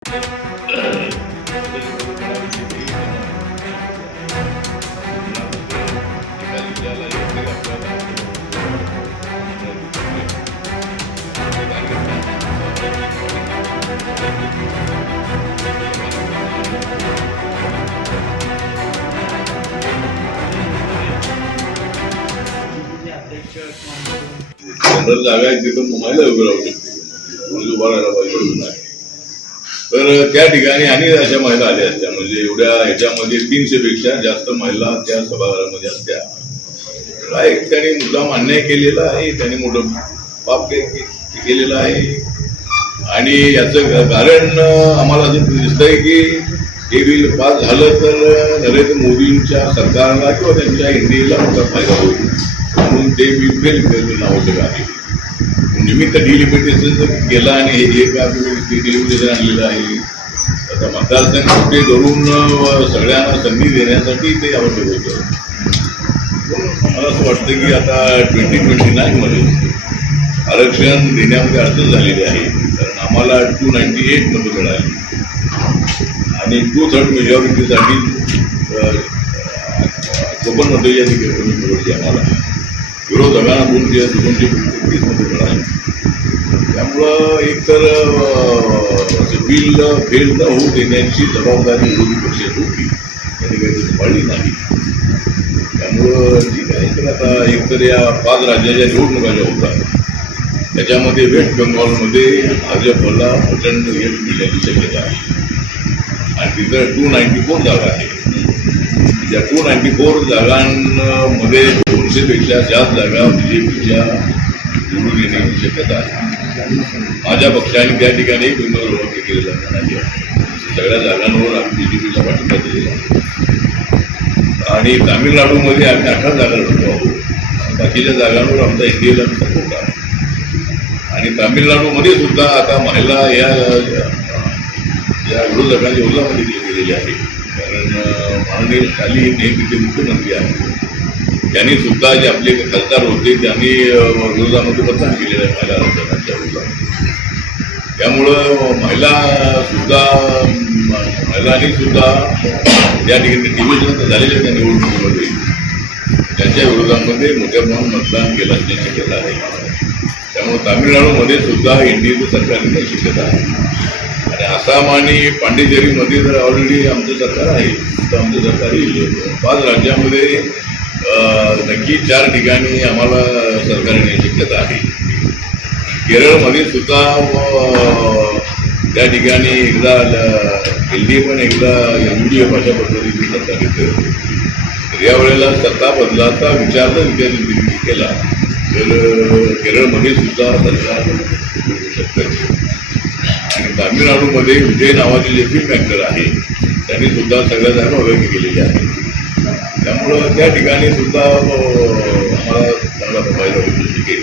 General जागा आहे तिथं महिला उभं राहू शकते, म्हणजे उभा राहायला पाहिजे नाही. तर त्या ठिकाणी आणि अशा महिला आल्या असत्या, म्हणजे एवढ्या ह्याच्यामध्ये 300 पेक्षा जास्त महिला त्या सभागृहामध्ये असत्या. एक त्यांनी मुद्दाम अन्याय केलेला आहे, त्यांनी मोठं पाप केलेलं आहे. आणि याचं कारण आम्हाला असं दिसतंय की हे बिल पास झालं तर नरेंद्र मोदींच्या सरकारला किंवा त्यांच्या इंडियाला मोठा फायदा होईल, म्हणून ते बिल फेल करणं आवश्यक आहे. निमित्त डिलिमिटेशन केलं आणि हे का डिलिमिटेशन आणलेलं आहे. आता मतदारसंघ कुठे करून सगळ्यांना संधी देण्यासाठी ते आवश्यक होतं. मला असं वाटतं की आता 2029 मध्ये आरक्षण देण्यामध्ये अडचण झालेली आहे, कारण आम्हाला 298 मध्ये मिळाली आणि 2/3 मेजॉरिटीसाठी 54 मध्ये या ठिकाणी निवडली आम्हाला. विरोधकांना 230 मध्ये मिळाली. त्यामुळं एकतर बिल फेल न होऊ देण्याची जबाबदारी विरोधी पक्षाची होती, त्यांनी काही सांभाळली नाही. त्यामुळं ठीक आहे. तर आता एकतर या 5 राज्याच्या निवडणुका ज्या होतात त्याच्यामध्ये वेस्ट बेंगॉलमध्ये भाजपला प्रचंड यश मिळण्याची शक्यता आहे आणि तिथं 294 जागा आहे. त्या 294 जागांमध्ये 200 पेक्षा जास्त जागा बीजेपीच्या निवडून येण्याची शक्यता आहे. माझ्या पक्षाने त्या ठिकाणी उमेदवार केलेला नाही. सगळ्या जागांवर आम्ही बीजेपीला पाठिंबा दिलेला आहे. आणि तामिळनाडूमध्ये आम्ही 18 जागा लढतो आहोत. बाकीच्या जागांवर आमचा इंडियाला सपोर्ट आहे. आणि तामिळनाडूमध्ये सुद्धा आता महिला या विरोधकांच्या विरोधामध्ये गेलेली आहे, कारण माननीय खाली तिथे मुख्यमंत्री आहेत, त्यांनी सुद्धा जे आपले खासदार होते त्यांनी विरोधामध्ये मतदान केलेलं आहे महिला आरक्षणाच्या विरोधामध्ये. त्यामुळं महिलांनी सुद्धा या ठिकाणी डिव्हिजन झालेल्या त्या निवडणुकीमध्ये त्यांच्या विरोधामध्ये मोठ्या प्रमाणात मतदान केलं असण्याची शक्यता आहे. त्यामुळे तामिळनाडूमध्ये सुद्धा एनडीएचं सरकार येण्याची शक्यता आहे. आणि आसाम आणि पांडिचेरीमध्ये जर ऑलरेडी आमचं सरकार आहे तर आमचं सरकार येईल. 5 राज्यामध्ये नक्की 4 ठिकाणी आम्हाला सरकार येण्याची शक्यता आहे. केरळमध्ये सुद्धा त्या ठिकाणी एकदा एलडीए पण एकदा UDF अशा पद्धतीने सरकार येतं. तर यावेळेला सत्ता बदलाचा विचार जर विद्यार्थी केला तर केरळमध्ये सुद्धा सरकार येऊ शकतं. आणि तामिळनाडूमध्ये विजय नावाचे जे फिल्म ॲक्टर आहे त्यांनी सुद्धा सगळ्या जागा व्यक्त केलेल्या आहेत. त्यामुळं त्या ठिकाणी सुद्धा आम्हाला चांगला फायदा होऊ शकेल.